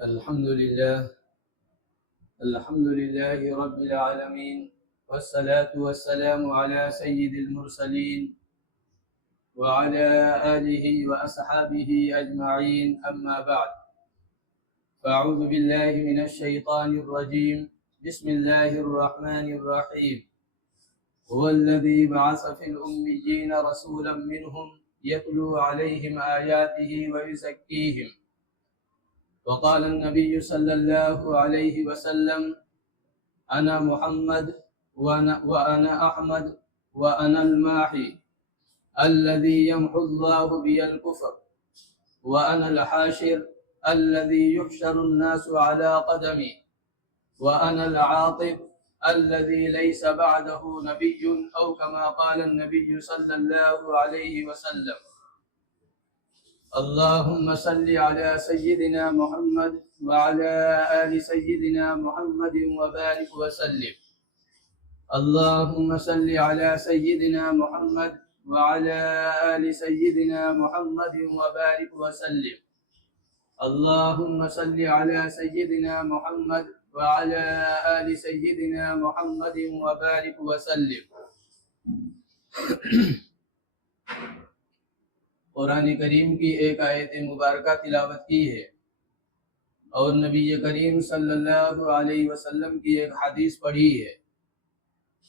الحمد لله رب العالمين، والصلاة والسلام على سيد المرسلين وعلى آله وأصحابه أجمعين، أما بعد. فأعوذ بالله من الشيطان الرجيم. بسم الله الرحمن الرحيم. هو الذي بعث في الأميين رسولا منهم يتلو عليهم آياته ويزكيهم. وقال النبي صلى الله عليه وسلم: أنا محمد وأنا أحمد وأنا الماحي الذي يمحو الله بي الكفر، وأنا الحاشر الذي يحشر الناس على قدمي، وأنا العاطف الذي ليس بعده نبي، أو كما قال النبي صلى الله عليه وسلم. اللهم صل على سيدنا محمد وعلى آل سيدنا محمد وبارك وسلم. اللهم صل على سيدنا محمد وعلى آل سيدنا محمد وبارك وسلم. اللهم صل على سيدنا محمد وعلى آل سيدنا محمد وبارك وسلم. قرآن کریم کی ایک آیت مبارکہ تلاوت کی ہے اور نبی کریم صلی اللہ علیہ وسلم کی ایک حدیث پڑھی ہے.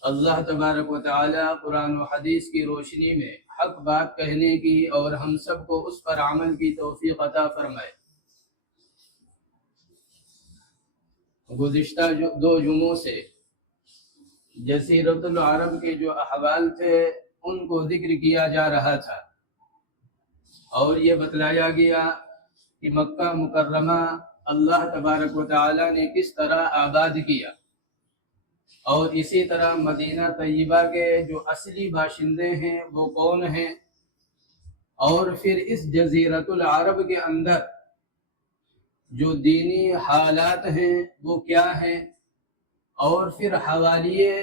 اللہ تبارک و تعالی قرآن و حدیث کی روشنی میں حق بات کہنے کی اور ہم سب کو اس پر عمل کی توفیق عطا فرمائے. گزشتہ دو جمعوں سے جزیرۃ العرب کے جو احوال تھے ان کو ذکر کیا جا رہا تھا، اور یہ بتلایا گیا کہ مکہ مکرمہ اللہ تبارک و تعالی نے کس طرح آباد کیا، اور اسی طرح مدینہ طیبہ کے جو اصلی باشندے ہیں وہ کون ہیں، اور پھر اس جزیرۃ العرب کے اندر جو دینی حالات ہیں وہ کیا ہیں، اور پھر حوالیے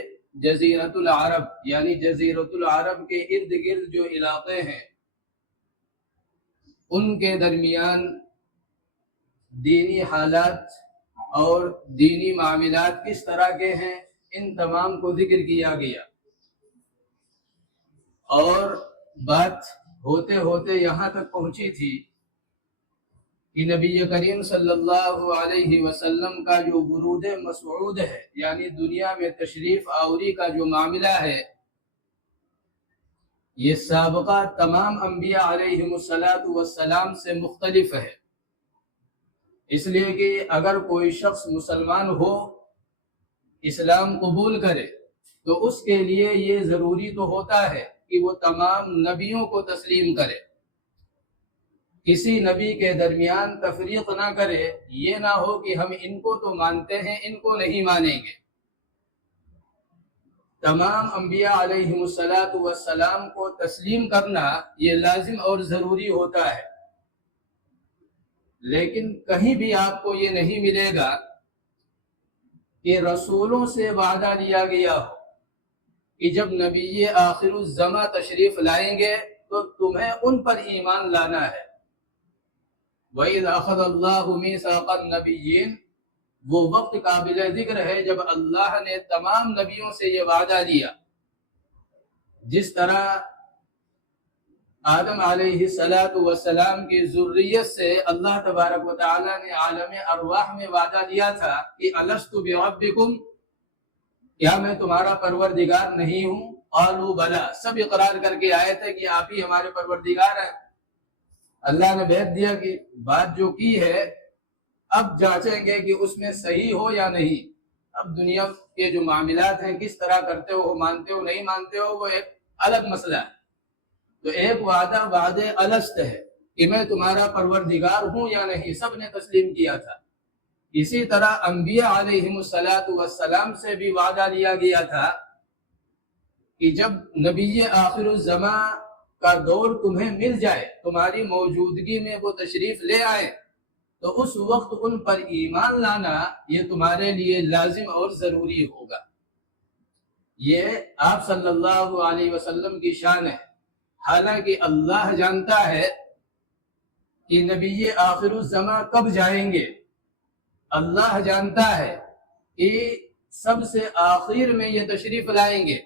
جزیرۃ العرب یعنی جزیرۃ العرب کے ارد گرد جو علاقے ہیں ان کے درمیان دینی حالات اور دینی معاملات کس طرح کے ہیں، ان تمام کو ذکر کیا گیا. اور بات ہوتے ہوتے یہاں تک پہنچی تھی کہ نبی کریم صلی اللہ علیہ وسلم کا جو ورود مسعود ہے یعنی دنیا میں تشریف آوری کا جو معاملہ ہے، یہ سابقہ تمام انبیاء علیہم السلام سے مختلف ہے. اس لیے کہ اگر کوئی شخص مسلمان ہو، اسلام قبول کرے، تو اس کے لیے یہ ضروری تو ہوتا ہے کہ وہ تمام نبیوں کو تسلیم کرے، کسی نبی کے درمیان تفریق نہ کرے. یہ نہ ہو کہ ہم ان کو تو مانتے ہیں ان کو نہیں مانیں گے. تمام انبیاء علیہم السلام کو تسلیم کرنا یہ لازم اور ضروری ہوتا ہے. لیکن کہیں بھی آپ کو یہ نہیں ملے گا کہ رسولوں سے وعدہ لیا گیا ہو کہ جب نبی آخر الزماں تشریف لائیں گے تو تمہیں ان پر ایمان لانا ہے. وَإِذْ أَخَذَ اللَّهُ مِيثَاقَ النَّبِيِّينَ، وہ وقت قابل ذکر ہے جب اللہ نے تمام نبیوں سے یہ وعدہ لیا. جس طرح آدم علیہ السلام کی ذریت سے اللہ تبارک و تعالی نے عالم ارواح میں وعدہ لیا تھا کہ الست بربکم، کیا میں تمہارا پروردگار نہیں ہوں؟ قالوا بلا، سب اقرار کر کے آئے تھے کہ آپ ہی ہمارے پروردگار ہیں. اللہ نے بیت دیا کہ بات جو کی ہے اب جانچیں گے کہ اس میں صحیح ہو یا نہیں. اب دنیا کے جو معاملات ہیں کس طرح کرتے ہو، مانتے ہو نہیں مانتے ہو، وہ ایک الگ مسئلہ ہے. تو ایک وعدہ الست ہے کہ میں تمہارا پروردگار ہوں یا نہیں، سب نے تسلیم کیا تھا. اسی طرح انبیاء علیہم السلام سے بھی وعدہ لیا گیا تھا کہ جب نبی آخر الزماں کا دور تمہیں مل جائے، تمہاری موجودگی میں وہ تشریف لے آئے، تو اس وقت ان پر ایمان لانا یہ تمہارے لیے لازم اور ضروری ہوگا. یہ آپ صلی اللہ علیہ وسلم کی شان ہے. حالانکہ اللہ جانتا ہے کہ نبی آخر الزماں کب جائیں گے، اللہ جانتا ہے کہ سب سے آخر میں یہ تشریف لائیں گے،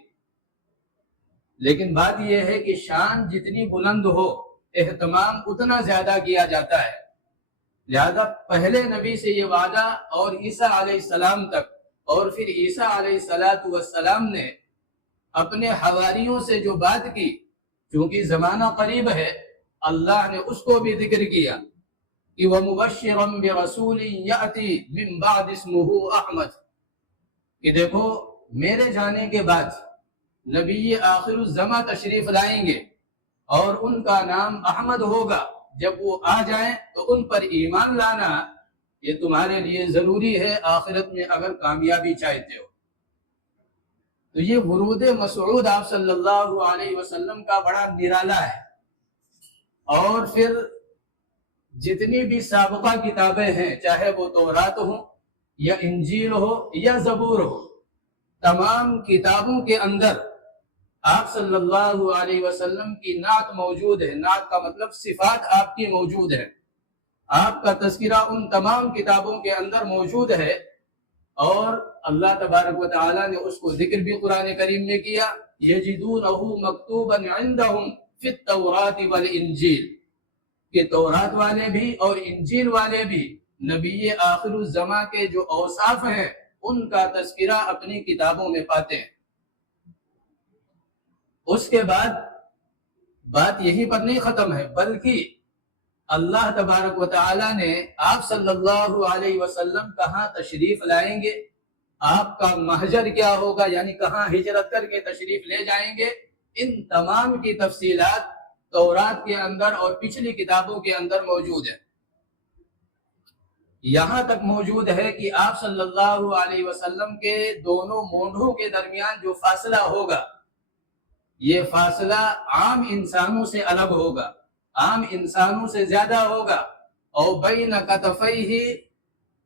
لیکن بات یہ ہے کہ شان جتنی بلند ہو اہتمام اتنا زیادہ کیا جاتا ہے، لہذا پہلے نبی سے یہ وعدہ اور عیسیٰ علیہ السلام تک، اور پھر عیسیٰ علیہ السلام نے اپنے حواریوں سے جو بات کی، چونکہ زمانہ قریب ہے، اللہ نے اس کو بھی ذکر کیا کہ وَمُبَشِّرًا بِرَسُولٍ يَأْتِي مِن بَعْدِ اسْمُهُ احمد، کہ دیکھو میرے جانے کے بعد نبی آخر الزماں تشریف لائیں گے اور ان کا نام احمد ہوگا، جب وہ آ جائیں تو ان پر ایمان لانا یہ تمہارے لیے ضروری ہے آخرت میں اگر کامیابی چاہتے ہو۔ تو یہ ورود مسعود آپ صلی اللہ علیہ وسلم کا بڑا نرالا ہے، اور پھر جتنی بھی سابقہ کتابیں ہیں، چاہے وہ تورات ہو یا انجیل ہو یا زبور ہو، تمام کتابوں کے اندر آپ صلی اللہ علیہ وسلم کی نعت موجود ہے۔ نعت کا مطلب صفات آپ کی موجود ہے، آپ کا تذکرہ ان تمام کتابوں کے اندر موجود ہے، اور اللہ تبارک و تعالی نے اس کو ذکر بھی قرآن کریم میں کیا، یجدونہ مکتوبا عندہم فی التوراۃ والانجیل، کہ تورات والے بھی اور انجیل والے بھی نبی آخر الزماں کے جو اوصاف ہیں ان کا تذکرہ اپنی کتابوں میں پاتے ہیں۔ اس کے بعد بات یہی پر نہیں ختم ہے، بلکہ اللہ تبارک و تعالی نے آپ صلی اللہ علیہ وسلم کہاں تشریف لائیں گے، آپ کا مہجر کیا ہوگا، یعنی کہاں ہجرت کر کے تشریف لے جائیں گے، ان تمام کی تفصیلات تورات کے اندر اور پچھلی کتابوں کے اندر موجود ہے۔ یہاں تک موجود ہے کہ آپ صلی اللہ علیہ وسلم کے دونوں مونڈوں کے درمیان جو فاصلہ ہوگا، یہ فاصلہ عام انسانوں سے الگ ہوگا، عام انسانوں سے زیادہ ہوگا، اور بین کتفیہ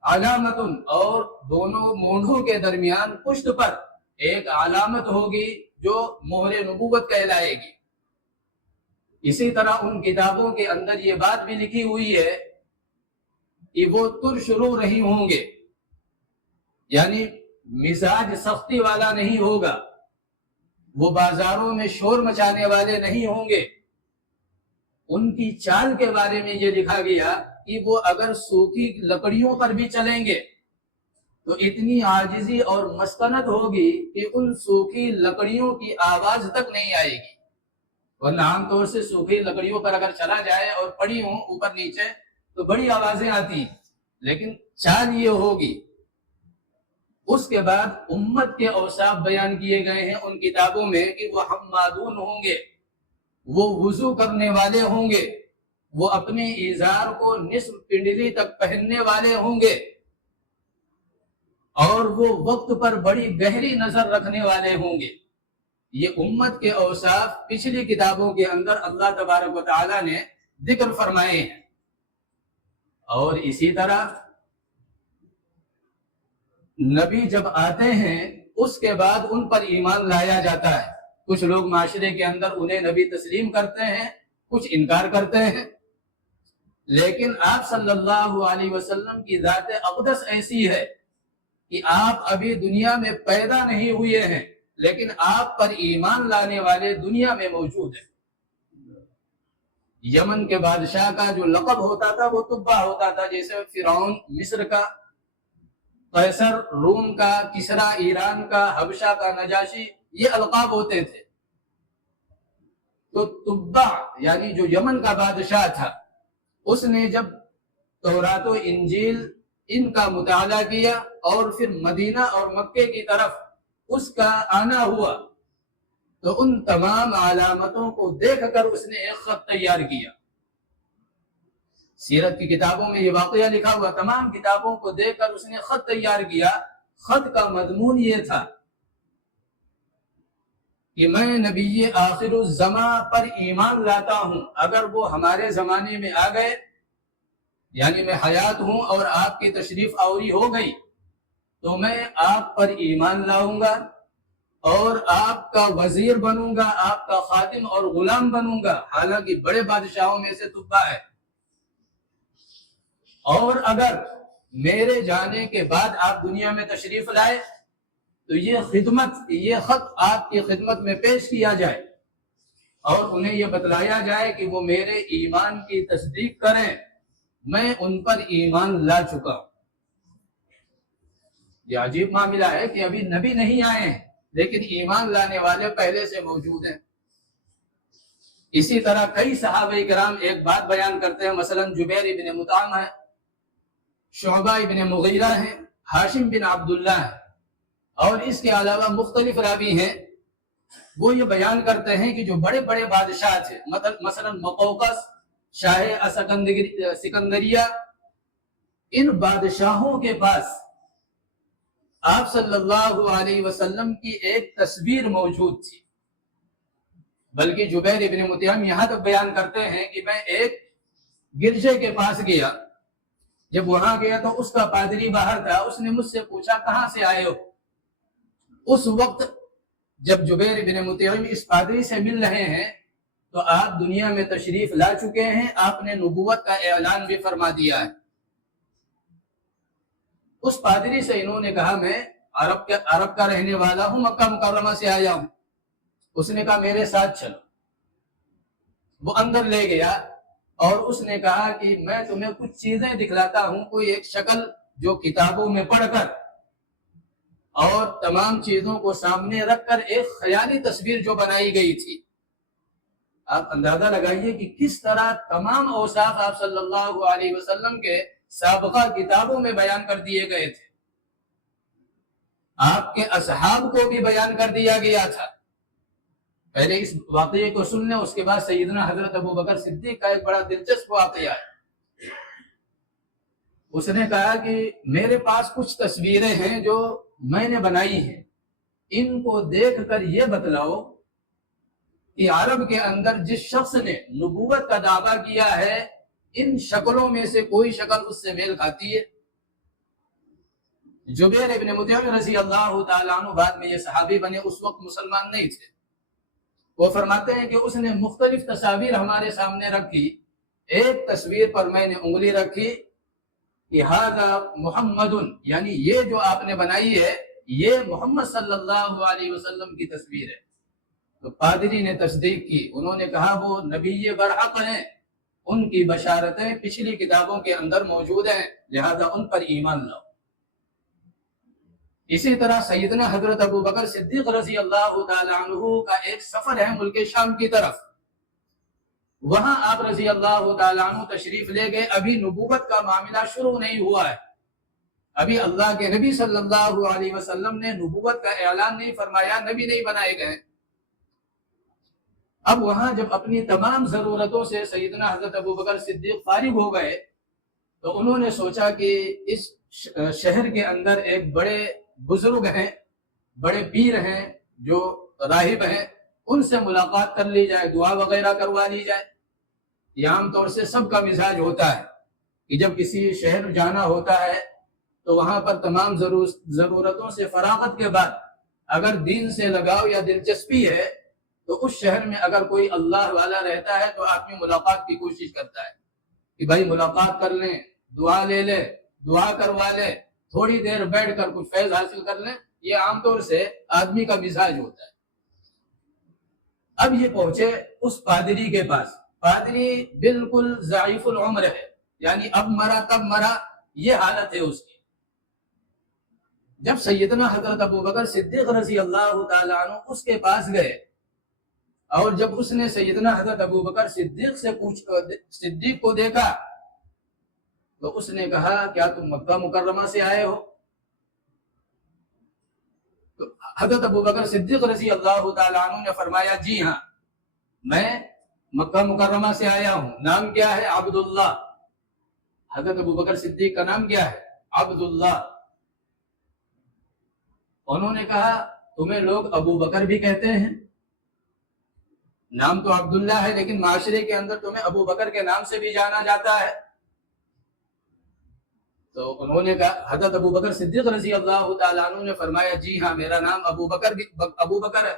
علامت، اور دونوں مونڈوں کے درمیان پشت پر ایک علامت ہوگی جو مہر نبوت کہلائے گی۔ اسی طرح ان کتابوں کے اندر یہ بات بھی لکھی ہوئی ہے کہ وہ ترش رو نہیں ہوں گے، یعنی مزاج سختی والا نہیں ہوگا، وہ بازاروں میں شور مچانے والے نہیں ہوں گے۔ ان کی چال کے بارے میں یہ لکھا گیا کہ وہ اگر سوکھی لکڑیوں پر بھی چلیں گے تو اتنی عاجزی اور مسکنت ہوگی کہ ان سوکھی لکڑیوں کی آواز تک نہیں آئے گی، ورنہ عام طور سے سوکھی لکڑیوں پر اگر چلا جائے اور پڑی ہوں اوپر نیچے تو بڑی آوازیں آتی ہیں، لیکن چال یہ ہوگی۔ اس کے بعد امت کے اوصاف بیان کیے گئے ہیں ان کتابوں میں کہ وہ حمادون ہوں گے، وہ وضو کرنے والے ہوں گے، وہ اپنے ازار کو نصف پنڈلی تک پہننے والے ہوں گے، اور وہ وقت پر بڑی گہری نظر رکھنے والے ہوں گے۔ یہ امت کے اوصاف پچھلی کتابوں کے اندر اللہ تبارک و تعالی نے ذکر فرمائے ہیں۔ اور اسی طرح نبی جب آتے ہیں اس کے بعد ان پر ایمان لایا جاتا ہے۔ کچھ لوگ معاشرے کے اندر انہیں نبی تسلیم کرتے ہیں، کچھ انکار کرتے ہیں، لیکن آپ صلی اللہ علیہ وسلم کی ذات اقدس ایسی ہے کہ آپ ابھی دنیا میں پیدا نہیں ہوئے ہیں، لیکن آپ پر ایمان لانے والے دنیا میں موجود ہیں۔ یمن کے بادشاہ کا جو لقب ہوتا تھا وہ تبا ہوتا تھا، جیسے فرعون مصر کا، قیصر روم کا، کسرا ایران کا، حبشہ کا نجاشی، یہ القاب ہوتے تھے۔ تو تبا یعنی جو یمن کا بادشاہ تھا، اس نے جب تورات و انجیل ان کا مطالعہ کیا اور پھر مدینہ اور مکے کی طرف اس کا آنا ہوا، تو ان تمام علامتوں کو دیکھ کر اس نے ایک خط تیار کیا۔ سیرت کی کتابوں میں یہ واقعہ لکھا ہوا، تمام کتابوں کو دیکھ کر اس نے خط تیار کیا۔ خط کا مضمون یہ تھا کہ میں نبی آخر الزماں پر ایمان لاتا ہوں، اگر وہ ہمارے زمانے میں آ گئے، یعنی میں حیات ہوں اور آپ کی تشریف آوری ہو گئی، تو میں آپ پر ایمان لاؤں گا اور آپ کا وزیر بنوں گا، آپ کا خادم اور غلام بنوں گا۔ حالانکہ بڑے بادشاہوں میں سے تبا ہے۔ اور اگر میرے جانے کے بعد آپ دنیا میں تشریف لائے تو یہ خط آپ کی خدمت میں پیش کیا جائے اور انہیں یہ بتلایا جائے کہ وہ میرے ایمان کی تصدیق کریں، میں ان پر ایمان لا چکا ہوں۔ یہ عجیب معاملہ ہے کہ ابھی نبی نہیں آئے ہیں لیکن ایمان لانے والے پہلے سے موجود ہیں۔ اسی طرح کئی صحابہ کرام ایک بات بیان کرتے ہیں، مثلا جبیر بن مطعم ہے، شعبہ بن مغیرہ ہیں، ہاشم بن عبداللہ ہے، اور اس کے علاوہ مختلف راوی ہیں، وہ یہ بیان کرتے ہیں کہ جو بڑے بڑے بادشاہ تھے، مثلا مقوقس، شاہ سکندریہ، ان بادشاہوں کے پاس آپ صلی اللہ علیہ وسلم کی ایک تصویر موجود تھی۔ بلکہ جبیر ابن مطعم یہاں تک بیان کرتے ہیں کہ میں ایک گرجے کے پاس گیا، جب وہاں گیا تو اس کا پادری باہر تھا، اس نے مجھ سے پوچھا کہاں سے آئے ہو؟ اس وقت جب جبیر ابن مطعم اس پادری سے مل رہے ہیں تو آپ دنیا میں تشریف لا چکے ہیں، آپ نے نبوت کا اعلان بھی فرما دیا ہے۔ اس پادری سے انہوں نے کہا میں عرب کا رہنے والا ہوں، مکہ مکرمہ سے آیا ہوں۔ اس نے کہا میرے ساتھ چلو۔ وہ اندر لے گیا اور اس نے کہا کہ میں تمہیں کچھ چیزیں دکھلاتا ہوں، کوئی ایک شکل جو کتابوں میں پڑھ کر اور تمام چیزوں کو سامنے رکھ کر ایک خیالی تصویر جو بنائی گئی تھی۔ آپ اندازہ لگائیے کہ کس طرح تمام اوصاف آپ صلی اللہ علیہ وسلم کے سابقہ کتابوں میں بیان کر دیے گئے تھے، آپ کے اصحاب کو بھی بیان کر دیا گیا تھا۔ پہلے اس واقعے کو سن لیں، اس کے بعد سیدنا حضرت ابوبکر صدیق کا ایک بڑا دلچسپ واقعہ ہے۔ اس نے کہا کہ میرے پاس کچھ تصویریں ہیں جو میں نے بنائی ہیں، ان کو دیکھ کر یہ بتلاؤ کہ عرب کے اندر جس شخص نے نبوت کا دعویٰ کیا ہے ان شکلوں میں سے کوئی شکل اس سے میل کھاتی ہے۔ جبیر ابن مطعم رضی اللہ تعالیٰ عنہ بعد میں یہ صحابی بنے، اس وقت مسلمان نہیں تھے۔ وہ فرماتے ہیں کہ اس نے مختلف تصاویر ہمارے سامنے رکھی، ایک تصویر پر میں نے انگلی رکھی کہ ھذا محمد، یعنی یہ جو آپ نے بنائی ہے یہ محمد صلی اللہ علیہ وسلم کی تصویر ہے۔ تو پادری نے تصدیق کی، انہوں نے کہا وہ نبی برحق ہیں، ان کی بشارتیں پچھلی کتابوں کے اندر موجود ہیں، لہذا ان پر ایمان لاؤ۔ اسی طرح سیدنا حضرت ابوبکر صدیق رضی اللہ تعالی عنہ کا ایک سفر ہے ملک شام کی طرف، وہاں آپ رضی اللہ تعالی عنہ تشریف لے گئے، ابھی نبوت کا معاملہ شروع نہیں ہوا ہے، ابھی اللہ کے نبی صلی اللہ علیہ وسلم نے نبوت کا اعلان نہیں فرمایا، نبی نہیں بنائے گئے۔ اب وہاں جب اپنی تمام ضرورتوں سے سیدنا حضرت ابوبکر صدیق فارغ ہو گئے تو انہوں نے سوچا کہ اس شہر کے اندر ایک بڑے بزرگ ہیں، بڑے پیر ہیں جو راہب ہیں، ان سے ملاقات کر لی جائے، دعا وغیرہ کروا لی جائے۔ یہ عام طور سے سب کا مزاج ہوتا ہے کہ جب کسی شہر جانا ہوتا ہے تو وہاں پر تمام ضرورتوں سے فراغت کے بعد اگر دین سے لگاؤ یا دلچسپی ہے تو اس شہر میں اگر کوئی اللہ والا رہتا ہے تو آدمی ملاقات کی کوشش کرتا ہے کہ بھائی ملاقات کر لیں، دعا لے لیں، دعا کروا لیں، تھوڑی دیر بیٹھ کر کچھ فیض حاصل کر لیں۔ یہ عام طور سے آدمی کا مزاج ہوتا ہے۔ اب یہ پہنچے اس پادری کے پاس، پادری بالکل ضعیف العمر ہے، یعنی اب مرا تب مرا، یہ حالت ہے اس کی۔ جب سیدنا حضرت ابوبکر صدیق رضی اللہ تعالیٰ عنہ اس کے پاس گئے اور جب اس نے سیدنا حضرت ابوبکر صدیق کو دیکھا تو اس نے کہا کیا تم مکہ مکرمہ سے آئے ہو؟ تو حضرت ابوبکر صدیق رضی اللہ تعالیٰ عنہ نے فرمایا جی ہاں، میں مکہ مکرمہ سے آیا ہوں۔ نام کیا ہے؟ عبداللہ۔ حضرت ابوبکر صدیق کا نام کیا ہے؟ عبداللہ۔ انہوں نے کہا تمہیں لوگ ابو بکر بھی کہتے ہیں، نام تو عبداللہ ہے لیکن معاشرے کے اندر تمہیں ابو بکر کے نام سے بھی جانا جاتا ہے۔ تو انہوں نے کہا، حضرت ابو بکر صدیق رضی اللہ تعالیٰ عنہ نے فرمایا جی ہاں، میرا نام ابو بکر ہے۔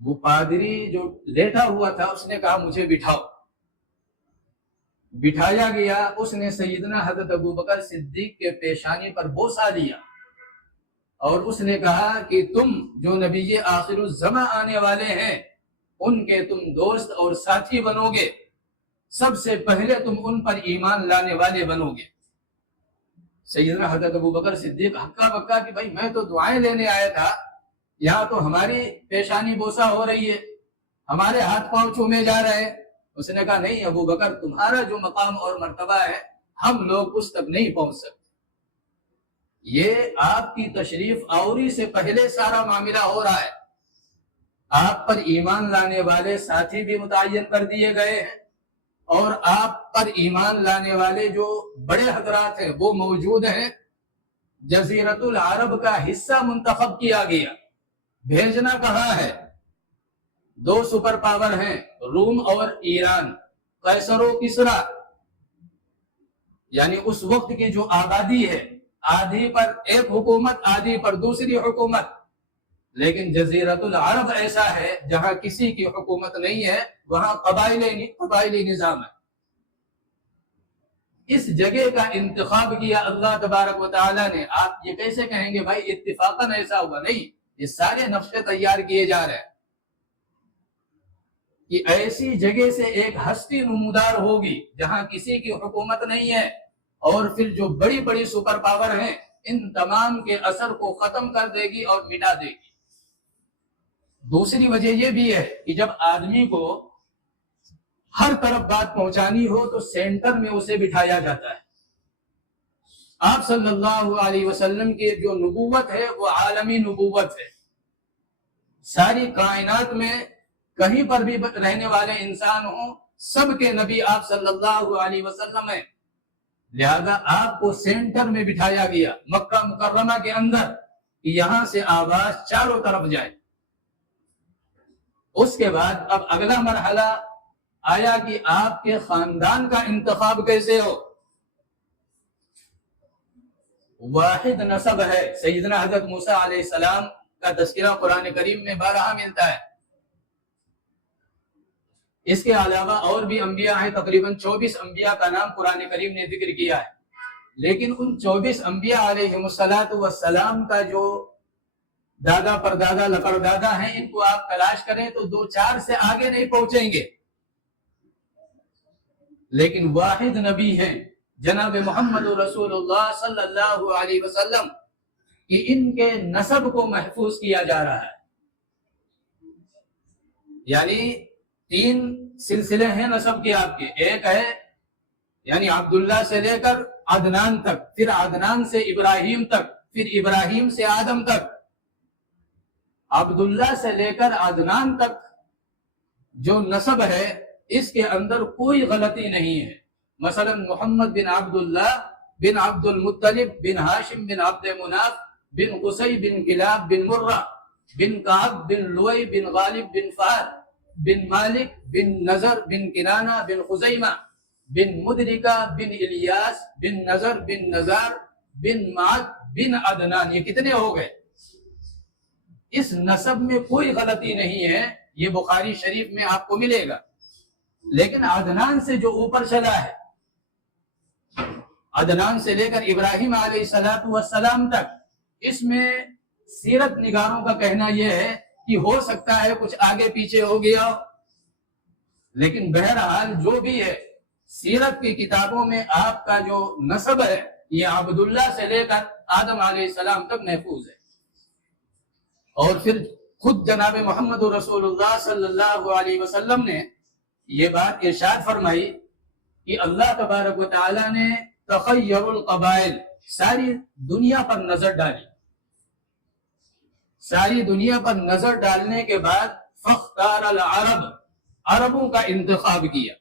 وہ پادری جو لیٹا ہوا تھا اس نے کہا مجھے بٹھاؤ۔ بٹھایا گیا، اس نے سیدنا حضرت ابوبکر صدیق کے پیشانی پر بوسہ دیا اور اس نے کہا کہ تم جو نبی آخر الزماں آنے والے ہیں ان کے تم دوست اور ساتھی بنو گے، سب سے پہلے تم ان پر ایمان لانے والے بنو گے۔ سیدنا حضرت ابوبکر صدیق ہکا بکا کہ بھائی میں تو دعائیں لینے آیا تھا، یہاں تو ہماری پیشانی بوسہ ہو رہی ہے، ہمارے ہاتھ پاؤں چومے جا رہے ہیں۔ اس نے کہا نہیں ابوبکر، تمہارا جو مقام اور مرتبہ ہے ہم لوگ اس تک نہیں پہنچ سکتے، یہ آپ کی تشریف آوری سے پہلے سارا معاملہ ہو رہا ہے، آپ پر ایمان لانے والے ساتھی بھی متعین کر دیے گئے ہیں اور آپ پر ایمان لانے والے جو بڑے حضرات ہیں وہ موجود ہیں، جزیرت العرب کا حصہ منتخب کیا گیا، بھیجنا کہاں ہے؟ دو سپر پاور ہیں، روم اور ایران، قیصر و کسریٰ، یعنی اس وقت کی جو آبادی ہے، آدھی پر ایک حکومت، آدھی پر دوسری حکومت، لیکن جزیرت العرب ایسا ہے جہاں کسی کی حکومت نہیں ہے، وہاں قبائلی نظام ہے۔ اس جگہ کا انتخاب کیا اللہ تبارک و تعالیٰ نے۔ آپ یہ کیسے کہیں گے بھائی اتفاقاً ایسا ہوا؟ نہیں، یہ سارے نقشے تیار کیے جا رہے ہیں کہ ایسی جگہ سے ایک ہستی نمودار ہوگی جہاں کسی کی حکومت نہیں ہے، اور پھر جو بڑی بڑی سپر پاور ہیں ان تمام کے اثر کو ختم کر دے گی اور مٹا دے گی۔ دوسری وجہ یہ بھی ہے کہ جب آدمی کو ہر طرف بات پہنچانی ہو تو سینٹر میں اسے بٹھایا جاتا ہے۔ آپ صلی اللہ علیہ وسلم کی جو نبوت ہے وہ عالمی نبوت ہے، ساری کائنات میں کہیں پر بھی رہنے والے انسان ہوں سب کے نبی آپ صلی اللہ علیہ وسلم ہیں، لہذا آپ کو سینٹر میں بٹھایا گیا مکہ مکرمہ کے اندر کہ یہاں سے آواز چاروں طرف جائے۔ اس کے بعد اب اگلا مرحلہ آیا کہ آپ کے خاندان کا انتخاب کیسے ہو۔ واحد نسب ہے، سیدنا حضرت موسیٰ علیہ السلام کا تذکرہ قرآن کریم میں بارہا ملتا ہے، اس کے علاوہ اور بھی انبیاء ہیں، تقریباً 24 انبیاء کا نام قرآن کریم نے ذکر کیا ہے، لیکن ان 24 انبیاء علیہ السلام کا جو دادا پردادا لقردادا ہیں ان کو آپ تلاش کریں تو 2-4 سے آگے نہیں پہنچیں گے، لیکن واحد نبی ہیں جناب محمد رسول اللہ صلی اللہ علیہ وسلم کہ ان کے نسب کو محفوظ کیا جا رہا ہے۔ یعنی 3 سلسلے ہیں نسب کے آپ کے، ایک ہے یعنی عبداللہ سے لے کر عدنان تک، پھر عدنان سے ابراہیم تک، پھر ابراہیم سے آدم تک۔ عبداللہ سے لے کر عدنان تک جو نسب ہے اس کے اندر کوئی غلطی نہیں ہے۔ مثلا محمد بن عبداللہ بن عبد المطلب بن ہاشم بن عبد مناف بن قصی بن کلاب بن مرہ بن کعب بن لوئی بن غالب بن فہر بن مالک بن نظر بن کنانہ بن خزیمہ بن مدرکہ بن الیاس بن نظر بن نزار بن معد بن عدنان، یہ کتنے ہو گئے؟ اس نسب میں کوئی غلطی نہیں ہے، یہ بخاری شریف میں آپ کو ملے گا۔ لیکن عدنان سے جو اوپر چلا ہے، عدنان سے لے کر ابراہیم علیہ السلام تک، اس میں سیرت نگاروں کا کہنا یہ ہے کہ ہو سکتا ہے کچھ آگے پیچھے ہو گیا ہو، لیکن بہرحال جو بھی ہے سیرت کی کتابوں میں آپ کا جو نسب ہے یہ عبداللہ سے لے کر آدم علیہ السلام تک محفوظ ہے۔ اور پھر خود جناب محمد رسول اللہ صلی اللہ علیہ وسلم نے یہ بات ارشاد فرمائی کہ اللہ تبارک و تعالیٰ نے تخیر القبائل، ساری دنیا پر نظر ڈالی، ساری دنیا پر نظر ڈالنے کے بعد فاختار العرب، عربوں کا انتخاب کیا،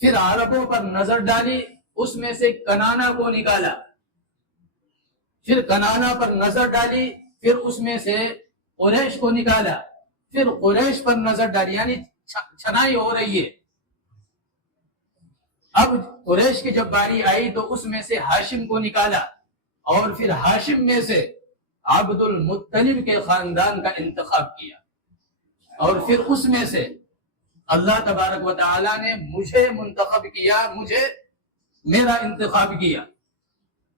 پھر عربوں پر نظر ڈالی، اس میں سے کنانا کو نکالا، پھر کنانا پر نظر ڈالی، پھر اس میں سے قریش کو نکالا، پھر قریش پر نظر ڈالی، یعنی چھنائی ہو رہی ہے۔ اب قریش کی جب باری آئی تو اس میں سے ہاشم کو نکالا، اور پھر ہاشم میں سے عبد المطلب کے خاندان کا انتخاب کیا، اور پھر اس میں سے اللہ تبارک و تعالیٰ نے مجھے منتخب کیا، مجھے میرا انتخاب کیا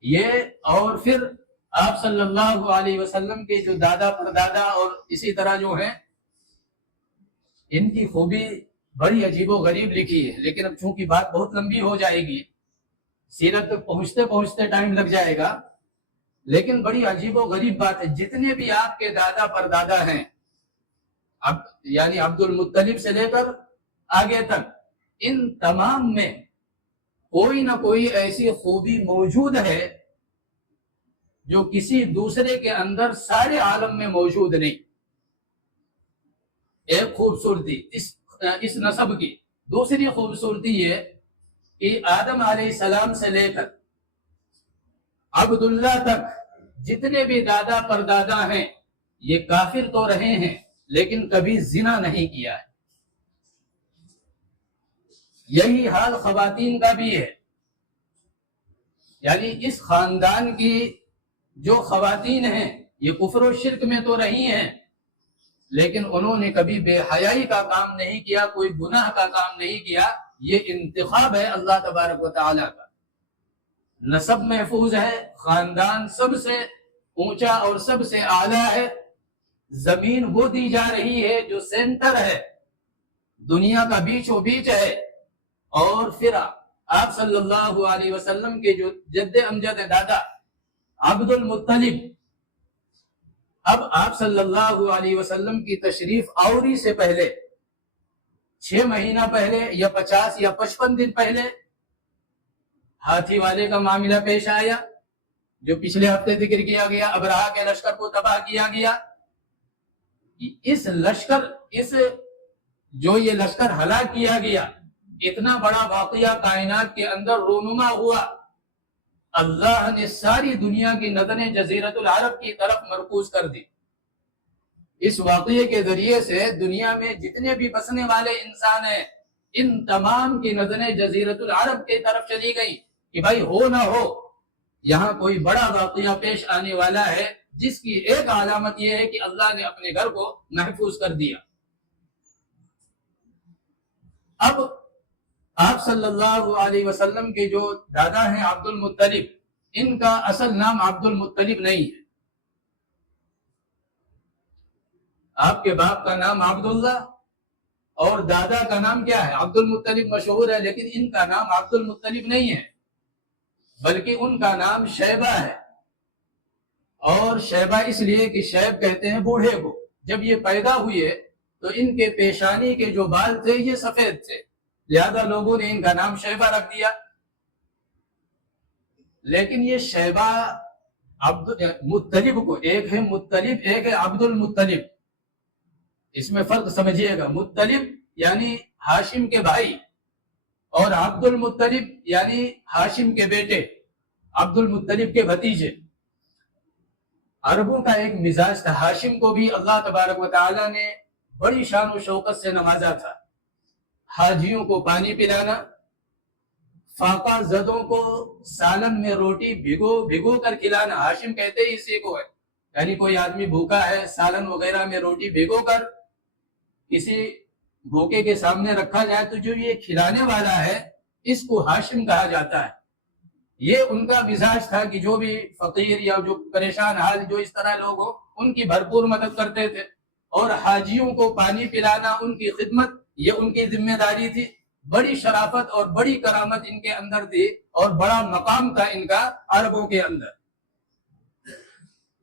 یہ. اور پھر آپ صلی اللہ علیہ وسلم کے جو دادا پردادا اور اسی طرح جو ہیں، ان کی خوبی بڑی عجیب و غریب لکھی ہے. لیکن اب چونکہ بات بہت لمبی ہو جائے گی، سیرت تک پہنچتے پہنچتے ٹائم لگ جائے گا، لیکن بڑی عجیب و غریب بات ہے. جتنے بھی آپ کے دادا پردادا ہیں، اب یعنی عبد المطلب سے لے کر آگے تک، ان تمام میں کوئی نہ کوئی ایسی خوبی موجود ہے جو کسی دوسرے کے اندر سارے عالم میں موجود نہیں. ایک خوبصورتی اس نسب کی. دوسری خوبصورتی یہ کہ آدم علیہ السلام سے لے کر عبداللہ تک جتنے بھی دادا پردادا ہیں، یہ کافر تو رہے ہیں لیکن کبھی زنا نہیں کیا ہے. یہی حال خواتین کا بھی ہے. یعنی اس خاندان کی جو خواتین ہیں، یہ کفر و شرک میں تو رہی ہیں، لیکن انہوں نے کبھی بے حیائی کا کام نہیں کیا، کوئی گناہ کا کام نہیں کیا. یہ انتخاب ہے اللہ تبارک و تعالیٰ کا. نسب محفوظ ہے، خاندان سب سے اونچا اور سب سے اعلیٰ ہے. زمین وہ دی جا رہی ہے جو سینٹر ہے، دنیا کا بیچ و بیچ ہے. اور پھر آپ صلی اللہ علیہ وسلم کے جو جد امجد دادا عبد المطلب، اب آپ صلی اللہ علیہ وسلم کی تشریف آوری سے پہلے 6 مہینہ پہلے یا 50 یا 55 دن پہلے ہاتھی والے کا معاملہ پیش آیا، جو پچھلے ہفتے ذکر کیا گیا. ابرہہ کے لشکر کو تباہ کیا گیا. اس لشکر ہلاک کیا گیا. اتنا بڑا واقعہ کائنات کے اندر رونما ہوا. اللہ نے ساری دنیا کی نظریں جزیرت العرب کی طرف مرکوز کر دی. اس واقعے کے ذریعے سے دنیا میں جتنے بھی بسنے والے انسان ہیں، ان تمام کی نظریں جزیرت العرب کی طرف چلی گئی کہ بھائی ہو نہ ہو یہاں کوئی بڑا واقعہ پیش آنے والا ہے، جس کی ایک علامت یہ ہے کہ اللہ نے اپنے گھر کو محفوظ کر دیا. اب آپ صلی اللہ علیہ وسلم کے جو دادا ہیں عبد المطلب، ان کا اصل نام عبد المطلب نہیں ہے. آپ کے باپ کا نام عبداللہ اور دادا کا نام کیا ہے؟ عبد المطلب مشہور ہے، لیکن ان کا نام عبد المطلب نہیں ہے، بلکہ ان کا نام شیبہ ہے. اور شیبہ اس لیے کہ شیب کہتے ہیں بوڑھے کو. جب یہ پیدا ہوئے تو ان کے پیشانی کے جو بال تھے یہ سفید تھے، لہذا لوگوں نے ان کا نام شیبہ رکھ دیا. لیکن یہ شیبہ مطلب کو، ایک ہے مطلب ایک ہے عبد المطلب، اس میں فرق سمجھیے گا. مطلب یعنی ہاشم کے بھائی، اور عبد المطلب یعنی ہاشم کے بیٹے، عبد المطلب کے بھتیجے. عربوں کا ایک مزاج تھا. ہاشم کو بھی اللہ تبارک و تعالیٰ نے بڑی شان و شوکت سے نوازا تھا. حاجیوں کو پانی پلانا، فاقہ زدوں کو سالن میں روٹی بھگو کر کھلانا. ہاشم کہتے ہی اسی کو ہے. یعنی کوئی آدمی بھوکا ہے، سالن وغیرہ میں روٹی بھگو کر کسی بھوکے کے سامنے رکھا جائے تو جو یہ کھلانے والا ہے اس کو ہاشم کہا جاتا ہے. یہ ان کا مزاج تھا کہ جو بھی فقیر یا جو پریشان حال جو اس طرح لوگ ہو ان کی بھرپور مدد کرتے تھے. اور حاجیوں کو پانی پلانا، ان کی خدمت، یہ ان کی ذمہ داری تھی. بڑی شرافت اور بڑی کرامت ان کے اندر تھی اور بڑا مقام تھا ان کا عربوں کے اندر.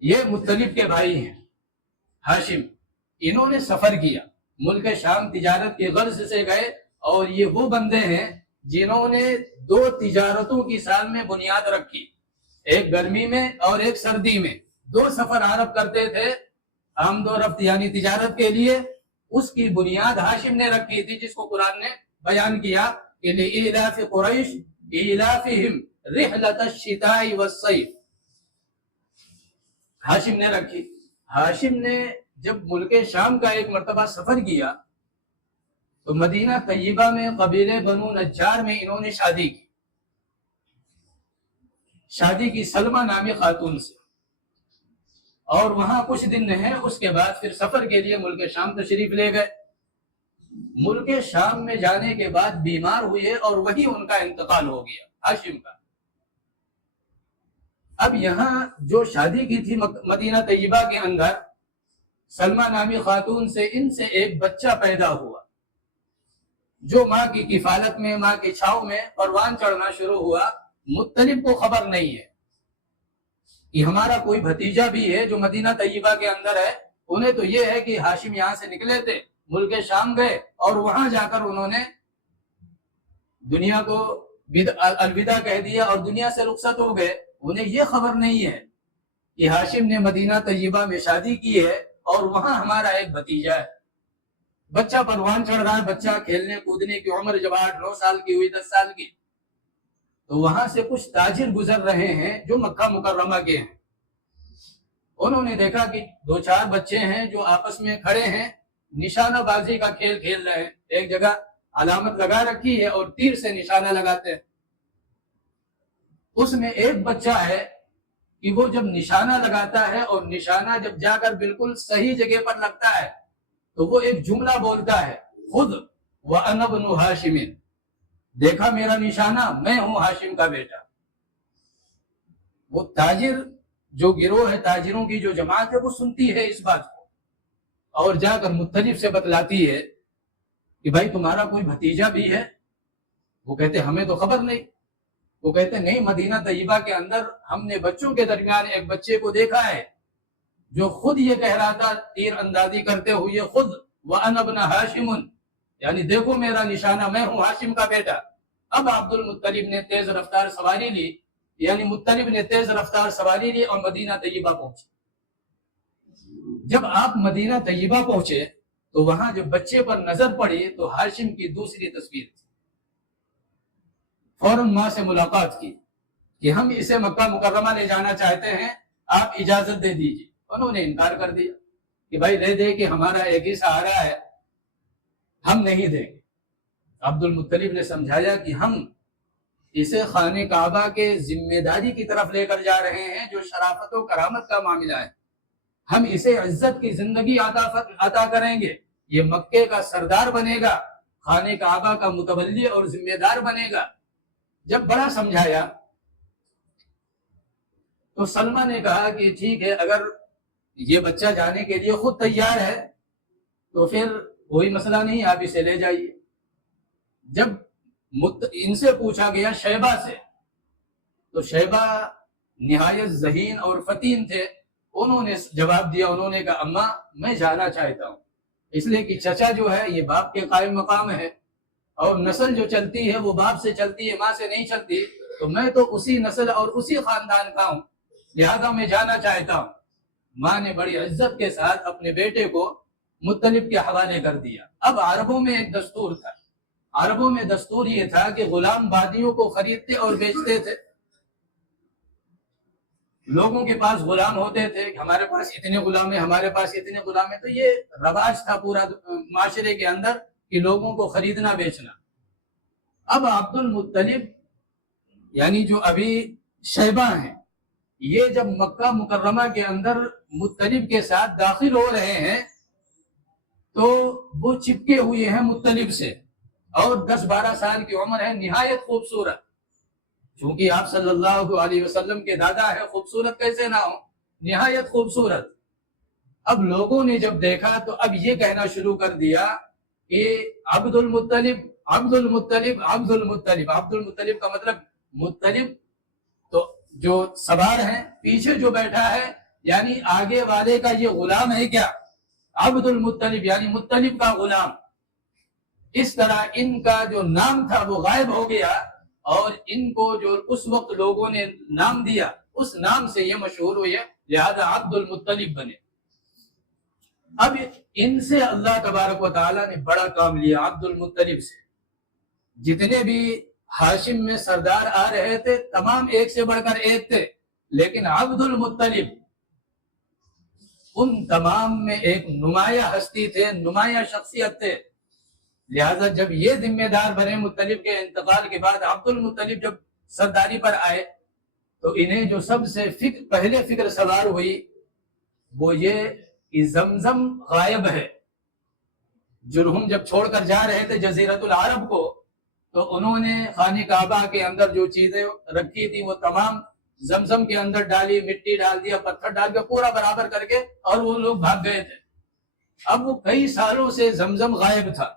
یہ مطلب کے بھائی ہیں ہاشم. انہوں نے سفر کیا، ملک شام تجارت کے غرض سے گئے، اور یہ وہ بندے ہیں جنہوں نے 2 تجارتوں کی سال میں بنیاد رکھی، ایک گرمی میں اور ایک سردی میں. 2 سفر عرب کرتے تھے آمد و رفت یعنی تجارت کے لیے. اس کی بنیاد ہاشم نے رکھی تھی، جس کو قرآن نے بیان کیا کہ لِإِيلَافِ قُرَيْشٍ إِيلَافِهِمْ رِحْلَةَ الشِّتَاءِ وَالصَّيْفِ. ہاشم نے رکھی. ہاشم نے جب ملک شام کا ایک مرتبہ سفر کیا تو مدینہ طیبہ میں قبیلے بنو نجار میں انہوں نے شادی کی سلمہ نامی خاتون سے، اور وہاں کچھ دن رہے. اس کے بعد پھر سفر کے لیے ملک شام تشریف لے گئے. ملک شام میں جانے کے بعد بیمار ہوئے اور وہی ان کا انتقال ہو گیا، ہاشم کا۔ اب یہاں جو شادی کی تھی مدینہ طیبہ کے اندر سلمہ نامی خاتون سے، ان سے ایک بچہ پیدا ہوا جو ماں کی کفالت میں، ماں کی چھاؤں میں پروان چڑھنا شروع ہوا۔ مطلب کو خبر نہیں ہے کہ ہمارا کوئی بھتیجا بھی ہے جو مدینہ طیبہ کے اندر ہے۔ انہیں تو یہ ہے کہ ہاشم یہاں سے نکلے تھے، ملک شام گئے اور وہاں جا کر انہوں نے دنیا کو الوداع کہہ دیا اور دنیا سے رخصت ہو گئے۔ انہیں یہ خبر نہیں ہے کہ ہاشم نے مدینہ طیبہ میں شادی کی ہے اور وہاں ہمارا ایک بھتیجا ہے۔ بچہ پروان چڑھ رہا ہے، بچہ کھیلنے کودنے کی عمر جب 8-9 سال کی ہوئی، 10 سال کی، تو وہاں سے کچھ تاجر گزر رہے ہیں جو مکہ مکرمہ کے ہیں۔ انہوں نے دیکھا کہ 2-4 بچے ہیں جو آپس میں کھڑے ہیں، نشانہ بازی کا کھیل کھیل رہے ہیں۔ ایک جگہ علامت لگا رکھی ہے اور تیر سے نشانہ لگاتے ہیں۔ اس میں ایک بچہ ہے کہ وہ جب نشانہ لگاتا ہے اور نشانہ جب جا کر بالکل صحیح جگہ پر لگتا ہے تو وہ ایک جملہ بولتا ہے، خود وَأَنَا ابْنُ ہاشم، دیکھا میرا نشانہ، میں ہوں ہاشم کا بیٹا۔ وہ تاجر جو گروہ ہے، تاجروں کی جو جماعت ہے، وہ سنتی ہے اس بات کو اور جا کر مطلب سے بتلاتی ہے کہ بھائی تمہارا کوئی بھتیجا بھی ہے؟ وہ کہتے ہمیں تو خبر نہیں۔ وہ کہتے نہیں، مدینہ طیبہ کے اندر ہم نے بچوں کے درمیان ایک بچے کو دیکھا ہے جو خود یہ کہہ رہا تھا تیر اندازی کرتے ہوئے، خود وَأَنَا ابْنُ ہاشم، یعنی دیکھو میرا نشانہ، میں ہوں ہاشم کا بیٹا۔ اب عبد المطلب نے تیز رفتار سواری لی، یعنی مطلب نے تیز رفتار سواری لی اور مدینہ طیبہ پہنچے۔ جب آپ مدینہ طیبہ پہنچے تو وہاں جب بچے پر نظر پڑی تو ہاشم کی دوسری تصویر تھی۔ فوراً ماں سے ملاقات کی کہ ہم اسے مکہ مکرمہ لے جانا چاہتے ہیں، آپ اجازت دے دیجیے۔ انہوں نے انکار کر دیا کہ بھائی دے دے کہ ہمارا ایک ہی سہارا ہے، ہم نہیں دیں گے۔ عبد المطلب نے سمجھایا کہ ہم اسے خانہ کعبہ کے ذمہ داری کی طرف لے کر جا رہے ہیں جو شرافت و کرامت کا معاملہ ہے، ہم اسے عزت کی زندگی عطا کریں گے، یہ مکے کا سردار بنے گا، خانہ کعبہ کا متولی اور ذمہ دار بنے گا۔ جب بڑا سمجھایا تو سلمہ نے کہا کہ ٹھیک ہے، اگر یہ بچہ جانے کے لیے خود تیار ہے تو پھر کوئی مسئلہ نہیں، آپ اسے لے جائیے۔ جب ان سے پوچھا گیا شیبہ سے تو شیبہ نہایت ذہین اور فطین تھے، انہوں نے جواب دیا، انہوں نے کہا اماں میں جانا چاہتا ہوں، اس لیے کہ چچا جو ہے یہ باپ کے قائم مقام ہے اور نسل جو چلتی ہے وہ باپ سے چلتی ہے، ماں سے نہیں چلتی، تو میں تو اسی نسل اور اسی خاندان کا ہوں، لہذا میں جانا چاہتا ہوں۔ ماں نے بڑی عزت کے ساتھ اپنے بیٹے کو مطلب کے حوالے کر دیا۔ اب عربوں میں ایک دستور تھا، عربوں میں دستور یہ تھا کہ غلام بادیوں کو خریدتے اور بیچتے تھے۔ لوگوں کے پاس غلام ہوتے تھے، ہمارے پاس اتنے غلام ہیں، ہمارے پاس اتنے غلام ہیں، تو یہ رواج تھا پورا معاشرے کے اندر کہ لوگوں کو خریدنا بیچنا۔ اب عبد المطلب یعنی جو ابھی شیبہ ہیں، یہ جب مکہ مکرمہ کے اندر مطلب کے ساتھ داخل ہو رہے ہیں تو وہ چپکے ہوئے ہیں مطلب سے، اور 10-12 سال کی عمر ہے، نہایت خوبصورت، چونکہ آپ صلی اللہ علیہ وسلم کے دادا ہے، خوبصورت کیسے نہ ہو، نہایت خوبصورت۔ اب لوگوں نے جب دیکھا تو اب یہ کہنا شروع کر دیا کہ عبد المطلب عبد المطلب عبد المطلب۔ عبد المطلب کا مطلب مطلب تو جو سوار ہے، پیچھے جو بیٹھا ہے یعنی آگے والے کا یہ غلام ہے کیا، عبد المطلب یعنی مطلب کا غلام۔ اس طرح ان کا جو نام تھا وہ غائب ہو گیا اور ان کو جو اس وقت لوگوں نے نام دیا اس نام سے یہ مشہور ہوئے، لہذا عبد المطلب بنے۔ اب ان سے اللہ تبارک و تعالیٰ نے بڑا کام لیا، عبد المطلب سے۔ جتنے بھی ہاشم میں سردار آ رہے تھے تمام ایک سے بڑھ کر ایک تھے، لیکن عبد المطلب ان تمام میں ایک نمایاں ہستی تھے، نمایاں شخصیت تھے، لہذا جب یہ ذمہ دار بنے مطلب کے انتقال کے بعد، عبد المطلب جب سرداری پر آئے تو انہیں جو سب سے پہلے فکر سوار ہوئی وہ یہ کہ زمزم غائب ہے، جرہم جب چھوڑ کر جا رہے تھے جزیرت العرب کو، تو انہوں نے خانہ کعبہ کے اندر جو چیزیں رکھی تھی وہ تمام زمزم کے اندر ڈالی، مٹی ڈال دیا، پتھر ڈال کے پورا برابر کر کے، اور وہ لوگ بھاگ گئے تھے۔ اب وہ کئی سالوں سے زمزم غائب تھا۔